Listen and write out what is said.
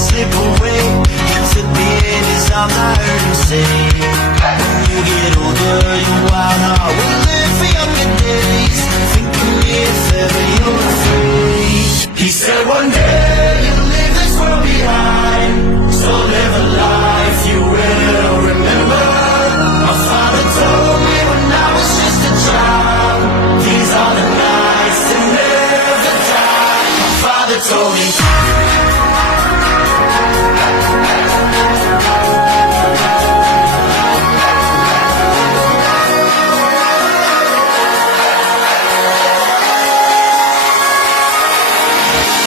slip away. To the end is all I heard him say.